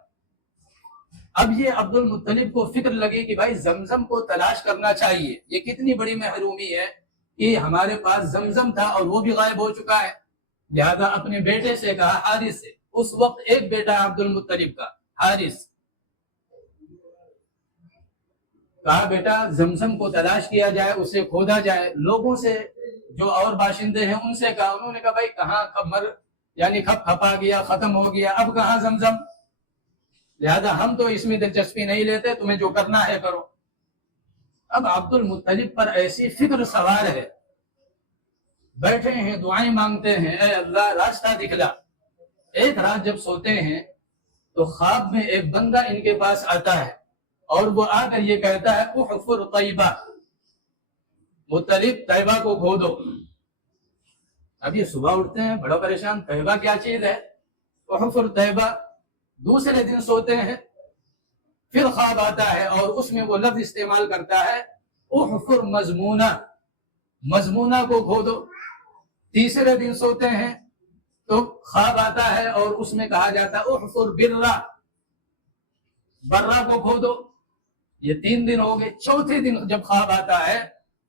اب یہ عبد المطلب کو فکر لگی کہ بھائی زمزم کو تلاش کرنا چاہیے، یہ کتنی بڑی محرومی ہے کہ ہمارے پاس زمزم تھا اور وہ بھی غائب ہو چکا ہے۔ لہذا اپنے بیٹے سے کہا، حارث سے، اس وقت ایک بیٹا عبد المطلب کا، حارث، کہا بیٹا زمزم کو تلاش کیا جائے، اسے کھودا جائے۔ لوگوں سے جو اور باشندے ہیں ان سے کہا، انہوں نے کہا بھائی کہاں کھپ کھپا گیا، ختم ہو گیا، اب کہاں زمزم، لہذا ہم تو اس میں دلچسپی نہیں لیتے، تمہیں جو کرنا ہے کرو۔ اب عبد المطلب پر ایسی فکر سوار ہے، بیٹھے ہیں دعائیں مانگتے ہیں، اے اللہ راستہ دکھلا۔ ایک رات جب سوتے ہیں تو خواب میں ایک بندہ ان کے پاس آتا ہے، اور وہ آ کر یہ کہتا ہے، احفر طیبہ، مطلب طیبہ کو کھودو۔ اب یہ صبح اٹھتے ہیں بڑا پریشان، طیبہ کیا چیز ہے، احفر طیبہ۔ دوسرے دن سوتے ہیں، پھر خواب آتا ہے اور اس میں وہ لفظ استعمال کرتا ہے، احفر مضمونہ، مضمونہ کو کھودو۔ تیسرے دن سوتے ہیں تو خواب آتا ہے اور اس میں کہا جاتا ہے، احفر برہ، برہ کو کھودو۔ یہ 3 دن ہو گئے۔ چوتھے دن جب خواب آتا ہے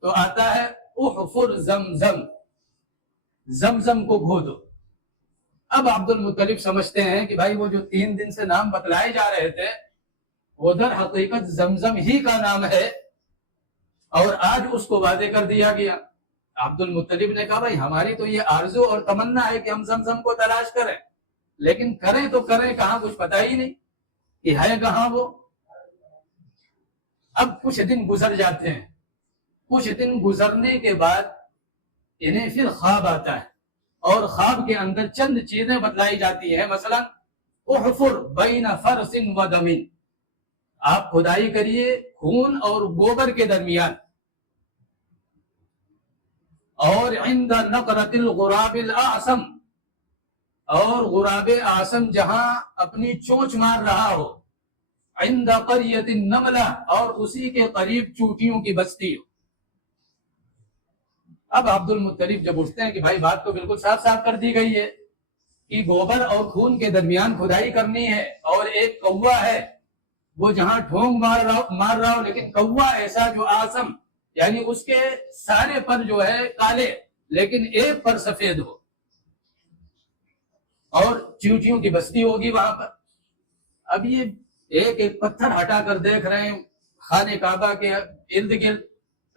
تو آتا ہے، احفر زمزم، زمزم کو کھودو۔ اب عبد المطلب سمجھتے ہیں کہ بھائی وہ جو 3 دن سے نام بتلائے جا رہے تھے وہ در حقیقت زمزم ہی کا نام ہے، اور آج اس کو واضح کر دیا گیا۔ عبد المطلب نے کہا بھائی ہماری تو یہ آرزو اور تمنا ہے کہ ہم زمزم کو تلاش کریں، لیکن کریں تو کریں کہاں، کچھ پتہ ہی نہیں کہ ہے کہاں وہ۔ اب کچھ دن گزر جاتے ہیں، کچھ دن گزرنے کے بعد انہیں پھر خواب آتا ہے، اور خواب کے اندر چند چیزیں بتلائی جاتی ہیں، مثلا احفر بین فرس و دم، آپ کھدائی کریے خون اور گوبر کے درمیان، اور عند نقرۃ الغراب الاعصم، اور غراب اعصم جہاں اپنی چونچ مار رہا ہو، عند قریۃ النملہ، اور اسی کے قریب چوٹیوں کی بستی ہو۔ اب عبد المطلب جب اٹھتے ہیں کہ بھائی بات تو بالکل صاف صاف کر دی گئی ہے کہ گوبر اور خون کے درمیان کھدائی کرنی ہے، اور ایک کوا ہے وہ جہاں ڈھونگ مار رہا ہو، لیکن کوا ایسا جو آسم، یعنی اس کے سارے پر جو ہے کالے لیکن ایک پر سفید ہو، اور چیوٹیوں کی بستی ہوگی وہاں پر۔ اب یہ ایک ایک پتھر ہٹا کر دیکھ رہے ہیں خانہ کعبہ کے ارد گرد،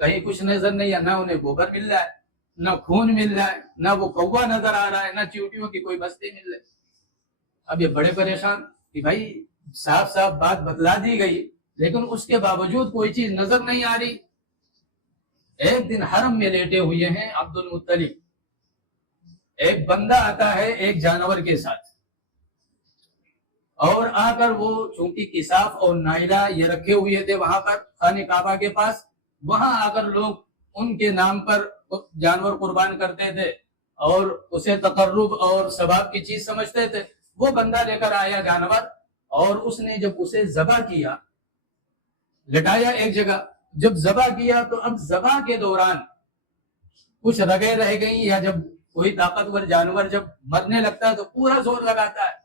کہیں کچھ نظر نہیں ہے، نہ انہیں گوبر مل رہا ہے، نہ خون مل رہا ہے، نہ وہ کوا نظر آ رہا ہے، نہ چیوٹیوں کی کوئی بستی مل رہی۔ اب یہ بڑے پریشان کہ بھائی صاف صاف بات بتلا دی گئی لیکن اس کے باوجود کوئی چیز نظر نہیں آ رہی۔ ایک دن حرم میں لیٹے ہوئے ہیں عبد المطلب، ایک بندہ آتا ہے ایک جانور کے ساتھ، اور آ کر وہ چونکہ کساف اور نائلہ یہ رکھے ہوئے تھے وہاں پر خانہ کعبہ کے پاس، وہاں آ کر لوگ ان کے نام پر جانور قربان کرتے تھے اور اسے تقرب اور ثواب کی چیز سمجھتے تھے۔ وہ بندہ لے کر آیا جانور، اور اس نے جب اسے ذبح کیا، لٹایا ایک جگہ، جب ذبح کیا تو اب ذبح کے دوران کچھ رگیں رہ گئیں، یا جب کوئی طاقتور جانور جب مرنے لگتا ہے تو پورا زور لگاتا ہے،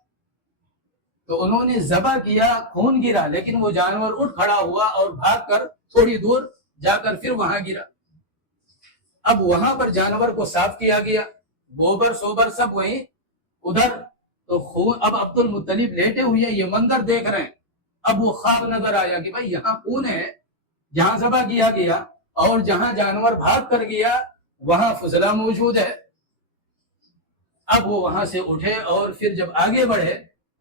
تو انہوں نے ذبح کیا، خون گرا، لیکن وہ جانور اٹھ کھڑا ہوا اور بھاگ کر تھوڑی دور جا کر پھر وہاں گرا۔ اب وہاں پر جانور کو صاف کیا گیا، گوبر سوبر سب وہیں ادھر، تو خون، اب عبد المطلب لیٹے ہوئے یہ منظر دیکھ رہے ہیں۔ اب وہ خواب نظر آیا کہ بھائی یہاں خون ہے جہاں ذبح کیا گیا، اور جہاں جانور بھاگ کر گیا وہاں فضلہ موجود ہے۔ اب وہ وہاں سے اٹھے اور پھر جب آگے بڑھے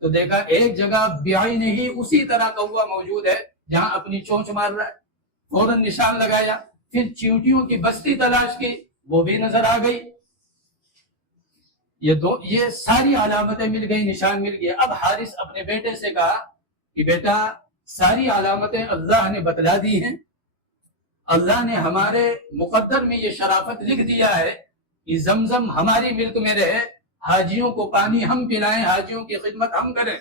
تو دیکھا ایک جگہ بعین ہی اسی طرح کوا موجود ہے جہاں اپنی چونچ مار رہا ہے، فوراً نشان لگایا، پھر چیونٹیوں کی بستی تلاش کی، وہ بھی نظر آ گئی، یہ ساری علامتیں مل گئی، نشان مل گیا۔ اب حارث اپنے بیٹے سے کہا کہ بیٹا ساری علامتیں اللہ نے بتلا دی ہیں، اللہ نے ہمارے مقدر میں یہ شرافت لکھ دیا ہے کہ زمزم ہماری ملک میں رہے، حاجیوں کو پانی ہم پلائیں، حاجیوں کی خدمت ہم کریں،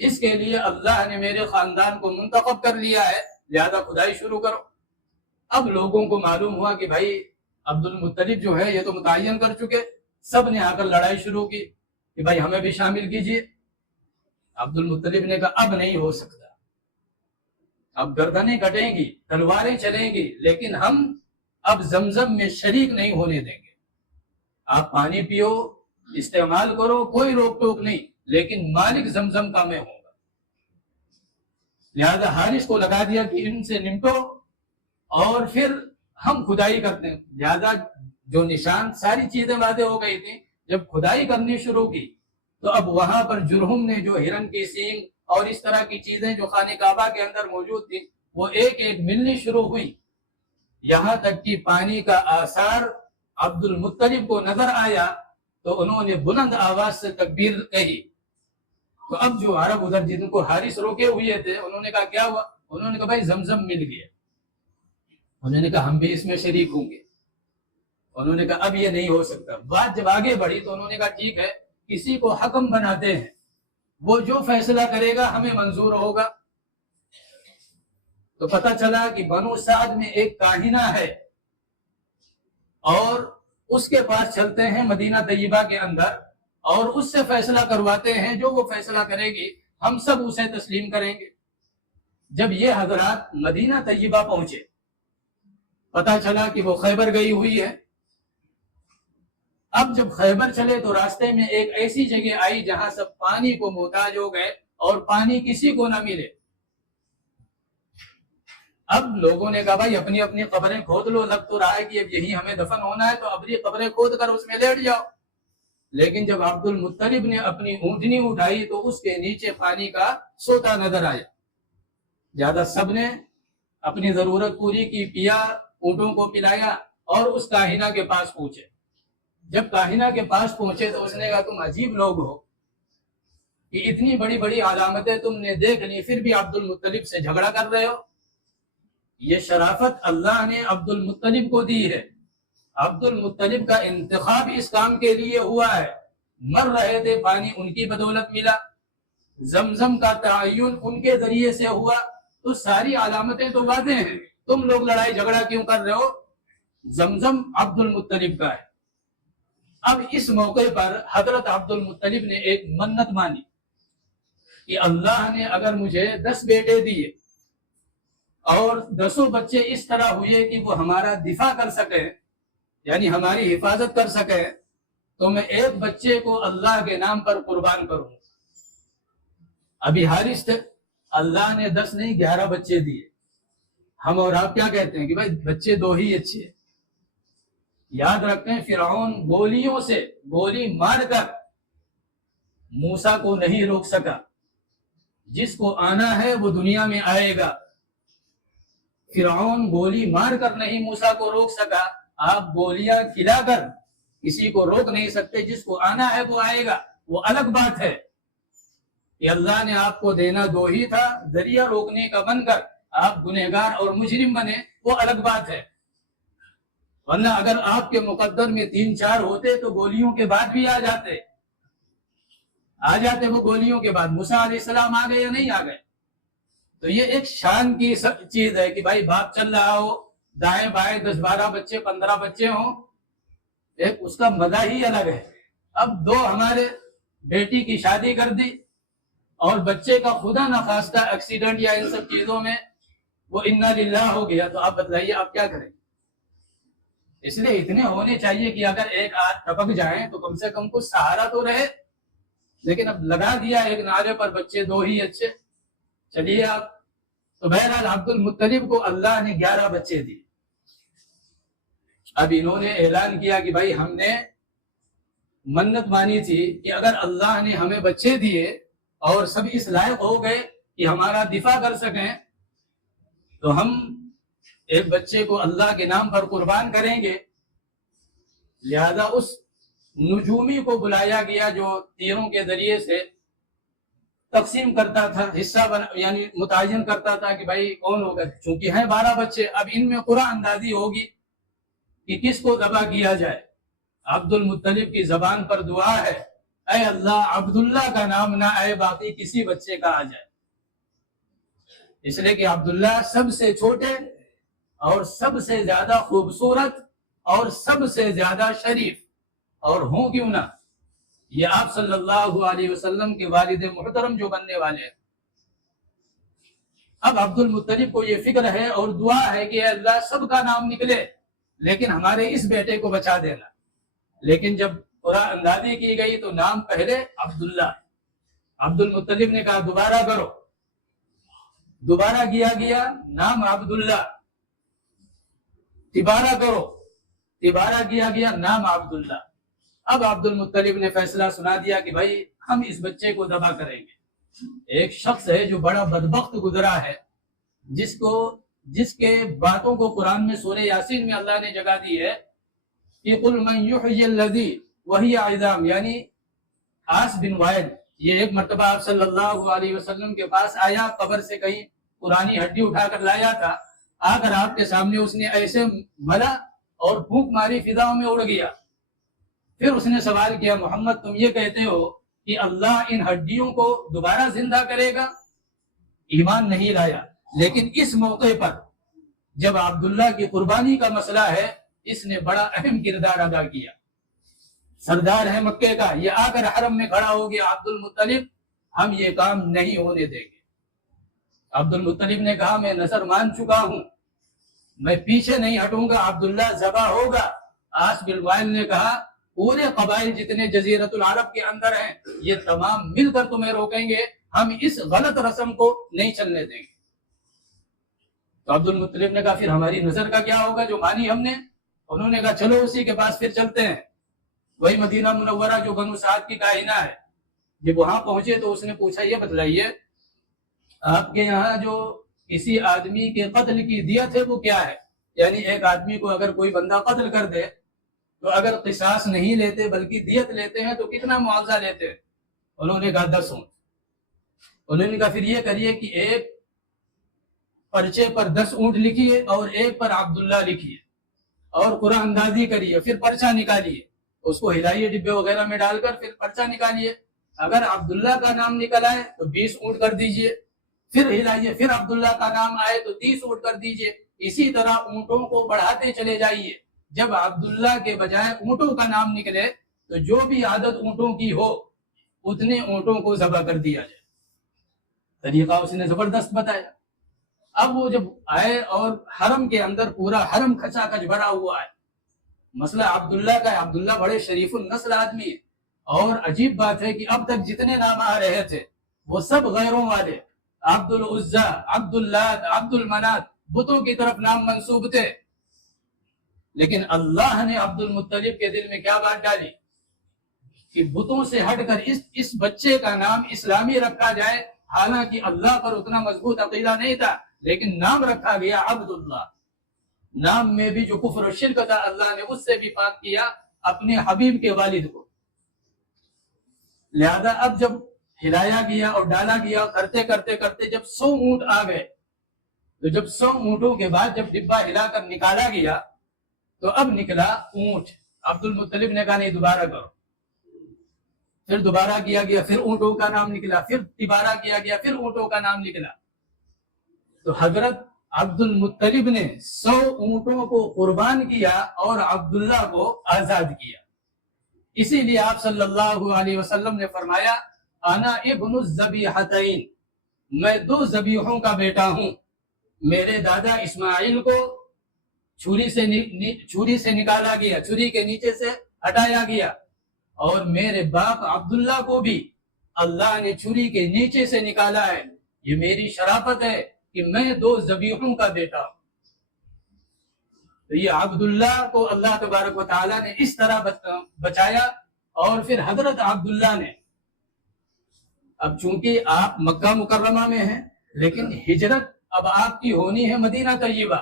اس کے لیے اللہ نے میرے خاندان کو منتخب کر لیا ہے، لہذا کھدائی شروع کرو۔ اب لوگوں کو معلوم ہوا کہ بھائی عبد المطلب جو ہے یہ تو متعین کر چکے، سب نے آ کر لڑائی شروع کی کہ بھائی ہمیں بھی شامل کیجیے۔ عبد المطلب نے کہا اب نہیں ہو سکتا، اب گردنیں کٹیں گی، تلواریں چلیں گی، لیکن ہم اب زمزم میں شریک نہیں ہونے دیں گے۔ آپ پانی پیو، استعمال کرو، کوئی روک ٹوک نہیں، لیکن مالک زمزم کا میں ہوں گا۔ لہذا حارث کو لگا دیا کہ ان سے نمٹو اور پھر ہم کھدائی کرتے ہیں۔ لہذا جو نشان ساری چیزیں واضح ہو گئی تھی، جب کھدائی کرنی شروع کی تو اب وہاں پر جرہم نے جو ہرن کی سینگ اور اس طرح کی چیزیں جو خانہ کعبہ کے اندر موجود تھی وہ ایک ایک ملنی شروع ہوئی، یہاں تک کہ پانی کا آثار عبد المطلب کو نظر آیا تو انہوں نے بلند آواز سے تکبیر کہی۔ تو اب جو عرب ادھر جن کو حارث روکے ہوئے تھے انہوں نے کہا کیا ہوا؟ انہوں نے کہا بھائی زمزم مل گیا۔ انہوں نے کہا ہم بھی اس میں شریک ہوں گے۔ انہوں نے کہا اب یہ نہیں ہو سکتا۔ بات جب آگے بڑھی تو انہوں نے کہا ٹھیک ہے، کسی کو حکم بناتے ہیں، وہ جو فیصلہ کرے گا ہمیں منظور ہوگا۔ تو پتہ چلا کہ بنو سعد میں ایک کاہنہ ہے اور اس کے پاس چلتے ہیں مدینہ طیبہ کے اندر اور اس سے فیصلہ کرواتے ہیں، جو وہ فیصلہ کرے گی ہم سب اسے تسلیم کریں گے۔ جب یہ حضرات مدینہ طیبہ پہنچے، پتہ چلا کہ وہ خیبر گئی ہوئی ہے۔ اب جب خیبر چلے تو راستے میں ایک ایسی جگہ آئی جہاں سب پانی کو محتاج ہو گئے اور پانی کسی کو نہ ملے۔ اب لوگوں نے کہا بھائی اپنی اپنی قبریں کھود لو، لگ تو رہا ہے کہ اب یہی ہمیں دفن ہونا ہے تو اپنی قبریں کھود کر اس میں لیٹ جاؤ۔ لیکن جب عبد المطلب نے اپنی اونٹنی اٹھائی تو اس کے نیچے پانی کا سوتا نظر آیا۔ زیادہ سب نے اپنی ضرورت پوری کی، پیا، اونٹوں کو پلایا اور اس کاہنہ کے پاس پہنچے۔ جب کاہنہ کے پاس پہنچے تو اس نے کہا تم عجیب لوگ ہو کہ اتنی بڑی بڑی علامتیں تم نے دیکھ لی پھر بھی عبد المطلب سے جھگڑا کر رہے ہو۔ یہ شرافت اللہ نے عبد المطلب کو دی ہے۔ عبد المطلب کا انتخاب اس کام کے لیے ہوا ہے، مر رہے تھے، پانی ان کی بدولت ملا، زمزم کا تعین ان کے ذریعے سے ہوا، تو ساری علامتیں تو واضح ہیں۔ تم لوگ لڑائی جھگڑا کیوں کر رہے ہو؟ زمزم عبد المطلب کا ہے۔ اب اس موقع پر حضرت عبد المطلب نے ایک منت مانی کہ اللہ نے اگر مجھے 10 بیٹے دیے اور 10 بچے اس طرح ہوئے کہ وہ ہمارا دفاع کر سکے، یعنی ہماری حفاظت کر سکے، تو میں ایک بچے کو اللہ کے نام پر قربان کروں۔ ابھی حارث تھے، اللہ نے 10 نہیں 11 بچے دیے۔ ہم اور آپ کیا کہتے ہیں کہ بھائی بچے 2 ہی اچھے ہیں۔ یاد رکھیں فرعون گولیوں سے گولی مار کر موسیٰ کو نہیں روک سکا۔ جس کو آنا ہے وہ دنیا میں آئے گا۔ فرعون گولی مار کر نہیں موسیٰ کو روک سکا، آپ گولیاں کھلا کر کسی کو روک نہیں سکتے۔ جس کو آنا ہے وہ آئے گا۔ وہ الگ بات ہے کہ اللہ نے آپ کو دینا 2 ہی تھا، ذریعہ روکنے کا بن کر آپ گنہگار اور مجرم بنے، وہ الگ بات ہے۔ ورنہ اگر آپ کے مقدر میں 3-4 ہوتے تو گولیوں کے بعد بھی آ جاتے وہ گولیوں کے بعد۔ موسیٰ علیہ السلام آ گئے یا نہیں آ گئے؟ تو یہ ایک شان کی چیز ہے کہ بھائی باپ چل رہا ہو، دائیں بائیں 10-12 بچے 15 بچے ہوں، ایک اس کا مزہ ہی الگ ہے۔ اب 2 ہمارے بیٹی کی شادی کر دی اور بچے کا خدا نخواستہ ایکسیڈنٹ یا ان سب چیزوں میں وہ انا للہ ہو گیا، تو آپ بتلائیے آپ کیا کریں؟ اس لیے اتنے ہونے چاہیے کہ اگر ایک آدھ ٹپک جائیں تو کم سے کم کچھ سہارا تو رہے۔ لیکن اب لگا دیا ایک نعرے پر بچے 2 ہی اچھے، چلیے آپ۔ تو بہرحال عبد المطلب کو اللہ نے 11 بچے دیے۔ اب انہوں نے اعلان کیا کہ بھائی ہم نے منت مانی تھی کہ اگر اللہ نے ہمیں بچے دیے اور سب اس لائق ہو گئے کہ ہمارا دفاع کر سکیں تو ہم ایک بچے کو اللہ کے نام پر قربان کریں گے۔ لہذا اس نجومی کو بلایا گیا جو تیروں کے ذریعے سے تقسیم کرتا تھا، حصہ یعنی متعین کرتا تھا کہ بھائی کون ہوگا۔ چونکہ ہیں 12 بچے، اب ان میں قرعہ اندازی ہوگی کہ کس کو ذبح کیا جائے۔ عبد المطلب کی زبان پر دعا ہے اے اللہ عبداللہ کا نام نہ آئے باقی کسی بچے کا آ جائے، اس لیے کہ عبداللہ سب سے چھوٹے اور سب سے زیادہ خوبصورت اور سب سے زیادہ شریف، اور ہوں کیوں نہ یہ آپ صلی اللہ علیہ وسلم کے والد محترم جو بننے والے ہیں۔ اب عبد المطلب کو یہ فکر ہے اور دعا ہے کہ اے اللہ سب کا نام نکلے لیکن ہمارے اس بیٹے کو بچا دینا، لیکن جب قرآن اندازی کی گئی تو نام پہلے عبداللہ۔ عبد المطلب نے کہا دوبارہ کرو، دوبارہ کیا گیا، نام عبداللہ، تبارہ کرو، تبارہ کیا گیا، نام عبداللہ۔ اب عبد المطلب نے فیصلہ سنا دیا کہ بھائی ہم اس بچے کو ذبح کریں گے۔ ایک شخص ہے جو بڑا بدبخت گزرا ہے، جس کے باتوں کو قرآن میں سورہ یاسین میں اللہ نے جگہ دی ہے کہ قل من یحیی الذی وہی عظام، یعنی عاص بن وائل یہ ایک مرتبہ آپ صلی اللہ علیہ وسلم کے پاس آیا، قبر سے کہیں پرانی ہڈی اٹھا کر لایا تھا، آ کر آپ کے سامنے اس نے ایسے ملا اور پھونک ماری، فضاؤں میں اڑ گیا۔ پھر اس نے سوال کیا محمد تم یہ کہتے ہو کہ اللہ ان ہڈیوں کو دوبارہ زندہ کرے گا؟ ایمان نہیں لایا، لیکن اس موقع پر جب عبداللہ کی قربانی کا مسئلہ ہے اس نے بڑا اہم کردار ادا کیا۔ سردار ہے مکے کا، یہ آ کر حرم میں کھڑا ہو گیا، عبد المطلب ہم یہ کام نہیں ہونے دیں گے۔ عبد المطلب نے کہا میں نظر مان چکا ہوں، میں پیچھے نہیں ہٹوں گا، عبداللہ ذبح ہوگا۔ عاص بن وائل نے کہا پورے قبائل جتنے جزیرت العرب کے اندر ہیں یہ تمام مل کر تمہیں روکیں گے، ہم اس غلط رسم کو نہیں چلنے دیں گے۔ تو عبد المطلب نے کہا پھر ہماری نظر کا کیا ہوگا جو مانی ہم نے؟ انہوں نے کہا چلو اسی کے پاس پھر چلتے ہیں۔ وہی مدینہ منورہ جو بنو سعد کی کائنہ ہے، جب وہاں پہنچے تو اس نے پوچھا یہ بتلائیے آپ کے یہاں جو کسی آدمی کے قتل کی دیت ہے وہ کیا ہے؟ یعنی ایک آدمی کو اگر کوئی بندہ قتل کر دے تو اگر قصاص نہیں لیتے بلکہ دیت لیتے ہیں تو کتنا معاوضہ لیتے ہیں؟ انہوں نے کہا 10 اونٹ۔ انہوں نے کہا پھر یہ کریے کہ ایک پرچے پر 10 اونٹ لکھیے اور ایک پر عبداللہ لکھیے اور قرآن اندازی کریے، پھر پرچہ نکالیے، اس کو ہلائیے ڈبے وغیرہ میں ڈال کر، پھر پرچہ نکالیے، اگر عبداللہ کا نام نکل آئے تو 20 اونٹ کر دیجئے، پھر ہلائیے، پھر عبداللہ کا نام آئے تو 30 اونٹ کر دیجئے، اسی طرح اونٹوں کو بڑھاتے چلے جائیے۔ جب عبداللہ کے بجائے اونٹوں کا نام نکلے تو جو بھی عادت اونٹوں کی ہو اتنے اونٹوں کو ذبح کر دیا جائے۔ طریقہ اس نے زبردست بتایا۔ اب وہ جب آئے اور حرم کے اندر پورا حرم کھچا کھچ بھرا ہوا ہے، مسئلہ عبداللہ کا ہے، عبداللہ بڑے شریف النسل آدمی ہے، اور عجیب بات ہے کہ اب تک جتنے نام آ رہے تھے وہ سب غیروں والے، عبد العزیٰ، عبد اللہ، عبد المنات، بتوں کی طرف نام منسوب تھے، لیکن اللہ نے عبد المطلب کے دل میں کیا بات ڈالی کہ بتوں سے ہٹ کر اس بچے کا نام اسلامی رکھا جائے۔ حالانکہ اللہ پر اتنا مضبوط عقیدہ نہیں تھا لیکن نام رکھا گیا عبداللہ۔ نام میں بھی جو کفر و شرک تھا اللہ نے اس سے بھی پاک کیا اپنے حبیب کے والد کو۔ لہذا اب جب ہلایا گیا اور ڈالا گیا، کرتے کرتے کرتے جب 100 اونٹ آ گئے تو جب 100 اونٹوں کے بعد جب ڈبہ ہلا کر نکالا گیا تو اب نکلا اونٹ۔ عبد المطلب نے کہا نہیں دوبارہ کرو، پھر دوبارہ کیا گیا، پھر اونٹوں کا نام نکلا، پھر دوبارہ کیا گیا، پھر اونٹوں کا نام نکلا۔ تو حضرت عبد المطلب نے 100 اونٹوں کو قربان کیا اور عبداللہ کو آزاد کیا۔ اسی لیے آپ صلی اللہ علیہ وسلم نے فرمایا انا ابن الذبیحتین، میں 2 ذبیحوں کا بیٹا ہوں۔ میرے دادا اسماعیل کو چھری سے نکالا گیا، چھری کے نیچے سے ہٹایا گیا، اور میرے باپ عبداللہ کو بھی اللہ نے چھری کے نیچے سے نکالا ہے۔ یہ میری شرافت ہے کہ میں 2 ذبیحوں کا بیٹا ہوں۔ تو یہ عبداللہ کو اللہ تبارک و تعالیٰ نے اس طرح بچایا، اور پھر حضرت عبداللہ نے، اب چونکہ آپ مکہ مکرمہ میں ہیں لیکن ہجرت اب آپ کی ہونی ہے مدینہ طیبہ،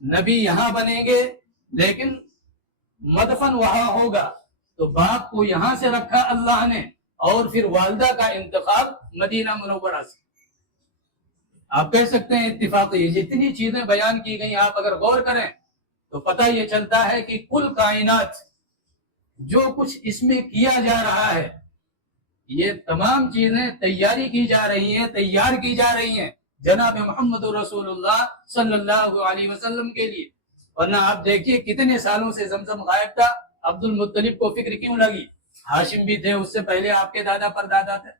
نبی یہاں بنیں گے لیکن مدفن وہاں ہوگا، تو باپ کو یہاں سے رکھا اللہ نے، اور پھر والدہ کا انتخاب مدینہ منورہ سے۔ آپ کہہ سکتے ہیں اتفاقی، جتنی چیزیں بیان کی گئی آپ اگر غور کریں تو پتہ یہ چلتا ہے کہ کل کائنات جو کچھ اس میں کیا جا رہا ہے یہ تمام چیزیں تیاری کی جا رہی ہیں، تیار کی جا رہی ہیں جناب محمد رسول اللہ صلی اللہ علیہ وسلم کے لیے۔ ورنہ آپ دیکھیے کتنے سالوں سے زمزم غائب تھا، عبد المطلب کو فکر کیوں لگی؟ ہاشم بھی تھے، اس سے پہلے آپ کے دادا پر دادا تھے۔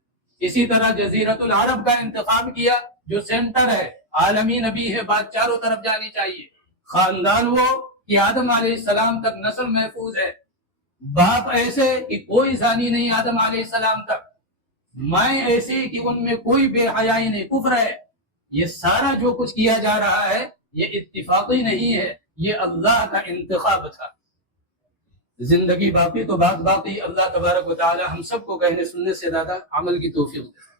اسی طرح جزیرۃ العرب کا انتخاب کیا جو سینٹر ہے، عالمی نبی ہے، بات چاروں طرف جانی چاہیے۔ خاندان وہ کہ آدم علیہ السلام تک نسل محفوظ ہے، باپ ایسے کہ کوئی زانی نہیں آدم علیہ السلام تک، مائیں ایسے کہ ان میں کوئی بے حیائی نہیں، کفر ہے۔ یہ سارا جو کچھ کیا جا رہا ہے یہ اتفاقی نہیں ہے، یہ اللہ کا انتخاب تھا۔ زندگی باقی تو بات باقی۔ اللہ تبارک و تعالی ہم سب کو کہنے سننے سے زیادہ عمل کی توفیق دے۔